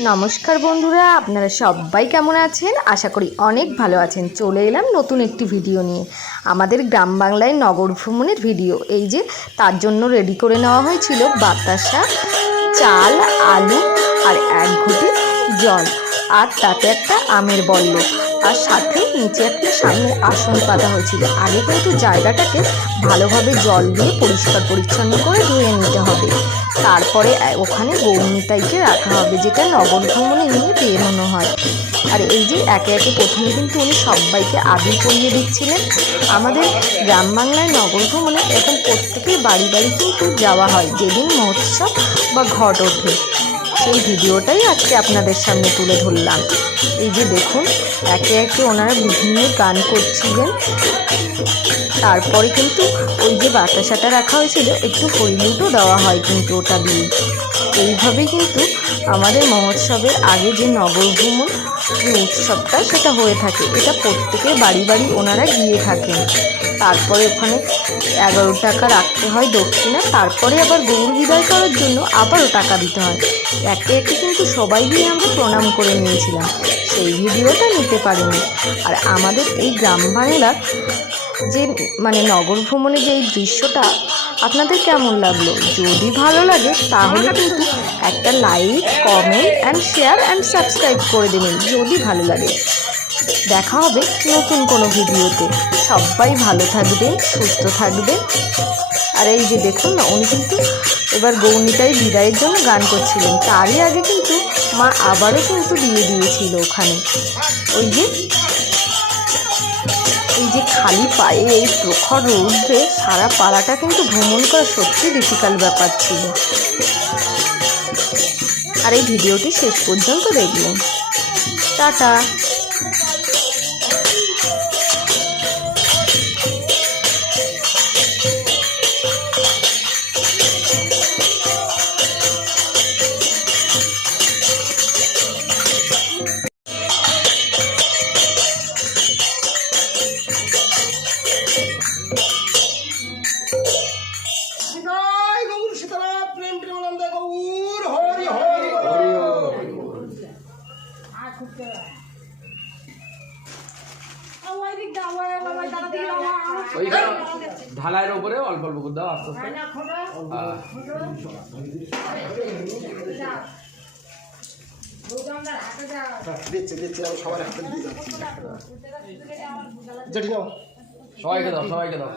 নমস্কার বন্ধুরা, আপনারা সবাই কেমন আছেন? আশা করি অনেক ভালো আছেন। চলে এলাম নতুন একটি ভিডিও নিয়ে। আমাদের গ্রাম বাংলায় নগর ভ্রমণের ভিডিও। এই যে, তার জন্য রেডি করে নেওয়া হয়েছিল বাতাসা, চাল, আলু আর এক ঘুটি জল। আর তাতে একটা আমের বল্ল আর সাথে নিচে একটা সামনে আসন পাতা হয়েছিল। আগে কিন্তু জায়গাটাকে ভালোভাবে জল দিয়ে পরিষ্কার পরিচ্ছন্ন করে ধুয়ে নিতে হবে। তারপরে ওখানে গৌমিতাইকে রাখা হবে, যেটা নগর ভ্রমণে নিয়ে বেরোনো হয়। আর এই যে একে একে প্রথমে কিন্তু উনি সবাইকে আবির করিয়ে দিচ্ছিলেন। আমাদের গ্রাম বাংলায় নগর ভ্রমণে এখন প্রত্যেকের বাড়ি বাড়ি কিন্তু যাওয়া হয়, যেদিন মহোৎসব বা ঘট ওঠে। সেই ভিডিওটাই আজকে আপনাদের সামনে তুলে ধরলাম। এই যে দেখুন, একে একে ওনারা বিভিন্ন গান করছিলেন। তারপরে কিন্তু ওই যে বাতাসাটা রাখা হয়েছিল, একটু হরিলুটও দেওয়া হয় কিন্তু ওটা দিয়ে। এইভাবেই কিন্তু আমাদের মহোৎসবের আগে যে নগরভ্রমণ যে উৎসবটা সেটা হয়ে থাকে। এটা প্রত্যেকের বাড়ি বাড়ি ওনারা গিয়ে থাকেন। তারপরে ওখানে এগারো টাকা রাখতে হয় দক্ষিণা, তারপরে আবার গৌর বিদায় করার জন্য আবারও টাকা দিতে হয়। একে একে কিন্তু সবাই গিয়ে আমরা প্রণাম করে নিয়েছিলাম। সেই ভিডিওটা নিতে পারিনি। আর আমাদের এই গ্রাম বাংলার যে মানে নগর ভ্রমণে যে এই দৃশ্যটা, আপনাদের কেমন লাগল? যদি ভালো লাগে, তাহলে কিন্তু একটা like comment and share and subscribe করে দেবেন, যদি ভালো লাগে। দেখা হবে নতুন কোনো ভিডিওতে। সবাই ভালো থাকবেন সুস্থ থাকবেন আর এই যে দেখুন না, উনি কিন্তু এবার গৌনিতাই বিদায়ের জন্য গান করছিলেন। তারই আগে কিন্তু মা আবারও কিন্তু দিয়ে দিয়েছিল ওখানে। ওই যে, এই যে খালি পায়ে এই প্রখর রৌদ্রে সারা পাড়াটা কিন্তু ভ্রমণ করা সত্যি ডিফিকাল্ট ব্যাপার ছিল। আর এই ভিডিওটি শেষ পর্যন্ত দেখবেন টাটা। ওইখানে ঢালাইয়ের উপরে অল্প অল্প করে দাও আস্তে আস্তে। সবাইকে দাও সবাইকে দাও।